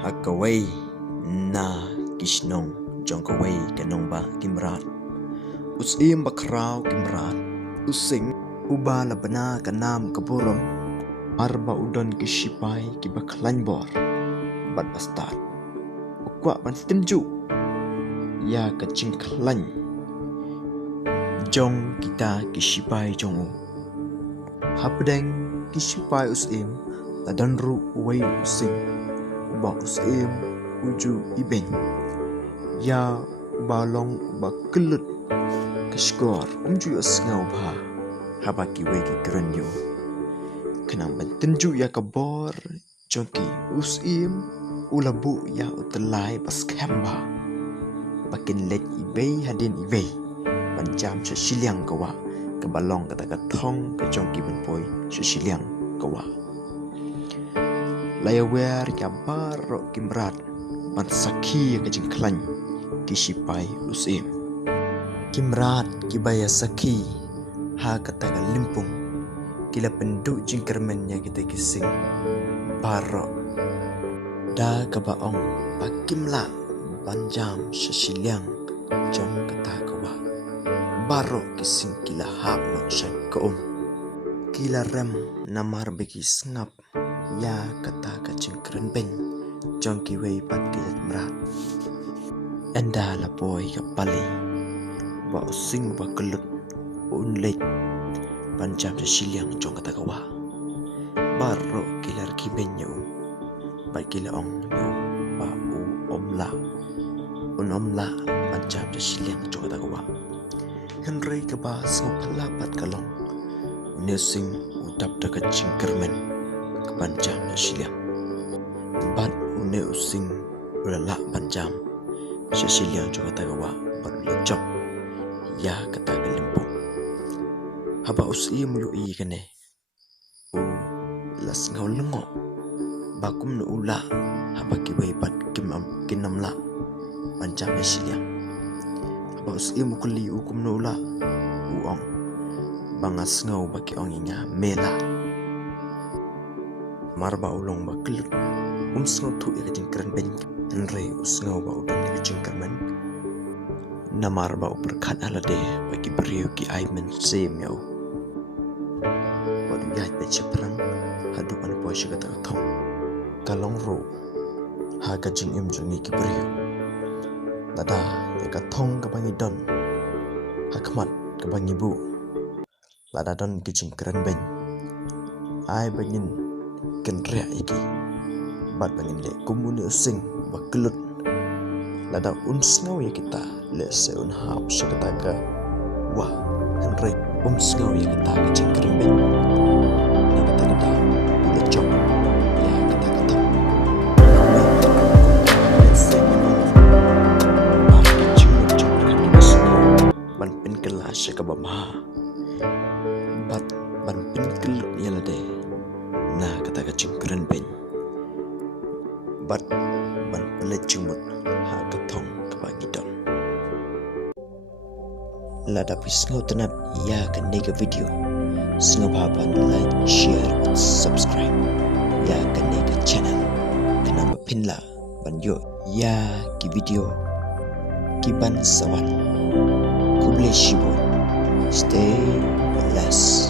hakaway na kishnong jongkaway kanong ba kimrat usim bakraw kimrat using uba labana kanam kaburam arba udon kishipay kibaklanbor bat bastard ukwa ban timju ya kacing klan jong kita kishipay jongu hapdeng kishipay usim tadanru uway using uba usim uju ibeng ya balong uba kyllut kishgor umju asngau ba habaki wegi grenyo kenang bentenju ya kabor jonki usim ulabu ya utelai paskamba bakin let ibei hadin ibei panjam sesiliang kawa kebalong kata katong ke jonki benpoi sesiliang kawa layawer kabar kimrat ban sakhi ke jingkren kishipai usim kimrat kibaya sakhi ha kata limpung kila penduk jingkermennya kita kising barok da kabaong pakimla banjam sesiliang jong kata kawa barok kising kila hak no syak kaum kila rem namar bagi sengap ya kata ka jingkren beiñ jong kiwei pat kilat merat enda la boy ka pali ba using ba kyllut unlek panjam sesiliang jong kata kawa barok kilar kibenyo ba kila ong yo ba u omla unomla panjam sesiliang jong kata kawa henry ka ba so palapat kalong nesing udap dekat jingkermen ke panjam sesiliang bat une using ulala panjam sesiliang jong kata kawa bat lecok ya kata gelimpung haba usim yu i kene u las ngau lengo bakum no ula haba kibai pat kinamla panjam sesiliang haba usim kuli ukum no ula uong bangas ngau baki onginya mela marba ulong ba kyllut sngau tu ya jingkren beiñ tenre usngau ba udon ya jingkermen namar ba berkat alade bagi beriu ki aimen sem yau wadu yai pe ceprang hadupan po shi kata thong kalong ro ha ka jing im jungi ki beriu dada ya ka thong ka bangi don hakmat ka bangi bu lada don ki jingkren beiñ ai bangin kenrea iki bat bangin le kumuni using ba kyllut lada unsngau ya kita le se un hap sekata ka wa henry sngau ya kita ke jingkren beiñ ni kata kita ule jong ya kata kata ban pin kelas ka bamha bat ban pin kyllut ya lade na kata ka jingkren beiñ bat ban pelejumut ha ketong kebangidon lada pisngau tenat ya ke nega video sengau papan like share and subscribe ya ke nega channel kena mapinla banyo ya ki video ki ban sawan kuble shibun stay blessed.